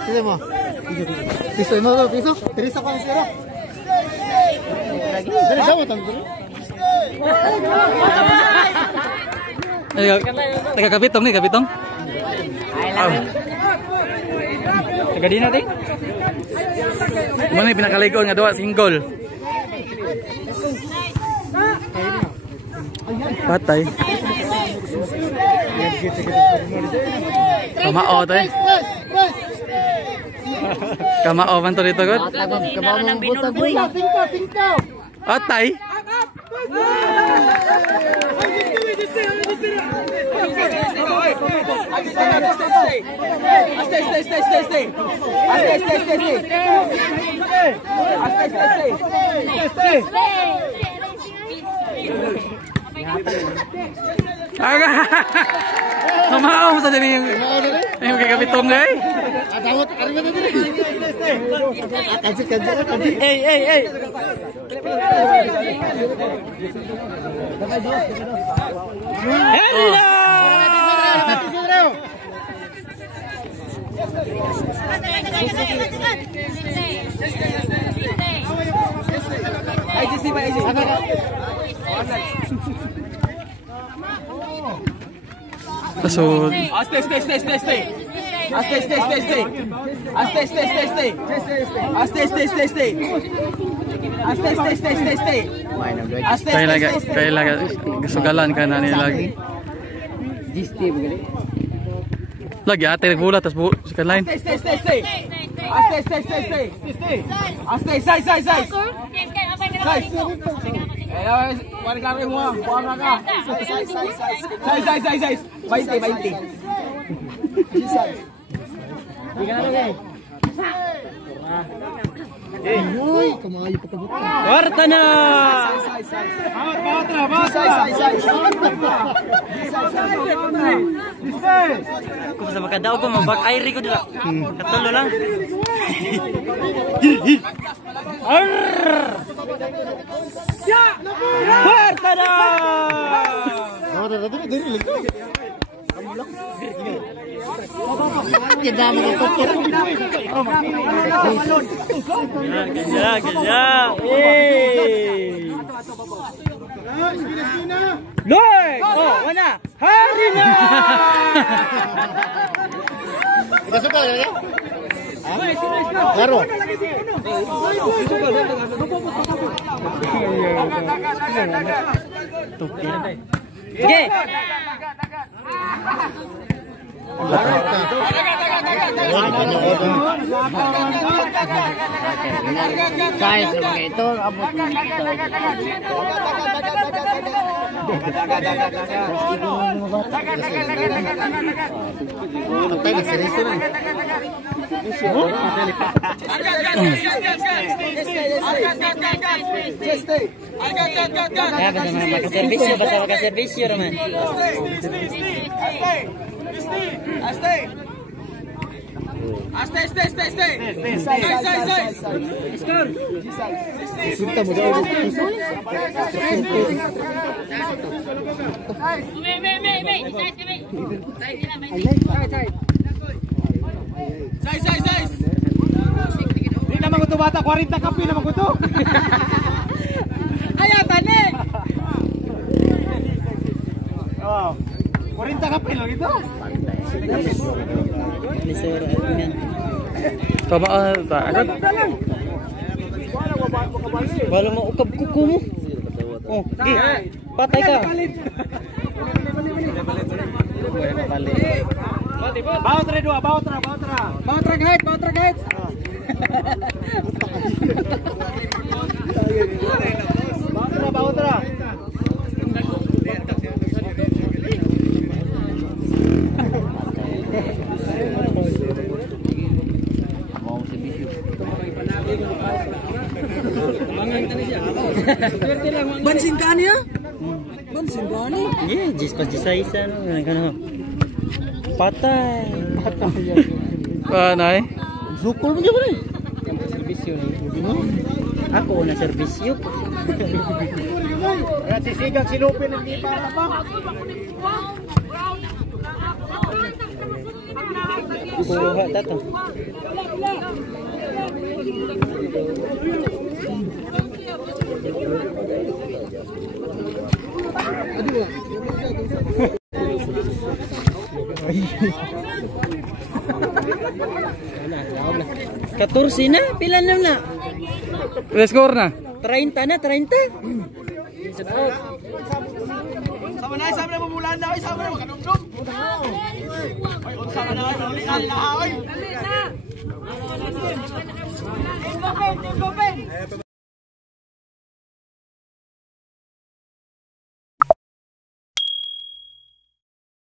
Piso mo. Piso mo to, piso. Piso ka sira. Dari sama tanggur. Kapitong nih, kapitong. Taga dina ding. Mana nih pinakaligon nga doa single. Patay. Kamao to eh. Kamao man to dito god. Kamao ng butag boy. Atay. Kamao sa dami yung kapitong guys. Adawat ari na diri. Kaji. Hey. So, Kailangan kesugalan ka na nila lagi. Lagi ate nagbulat tas bu sekan lain. Wartana. Kung sa makadaw ko mabak airi ko dila. Katulo lang. Wartana. Tidak mengikut. Kerja. Loy! Oh, mana? Harina! Kita suka ya? Garo. Sige! Guys, itu abot servisyo naman. Stay. Sudah mo daw. Size. Di naman ko bata 40 kapi naman ko to. Ayaw tani. Oh. 40 kapi lang ito. Tama agad. Wala mo ukab kuko mo. Oh, gi. Patay ka. Bawatra guide. Bawatra. Bansin ka niya? Bansin ka niya? Iya, jis-jis-jisan kan. Patay. Nay. Sukul mo ba ni? Servisyo ni. Ako na servisyo. Kaya sisigang si Lupin hindi para pa. Kuha tato. Katursi na, pila na. Score na. 30 na, 30. Sama na mamulaan na, sama na makadungdong. Ay, unsa na sa ulian na, ay. Dali na.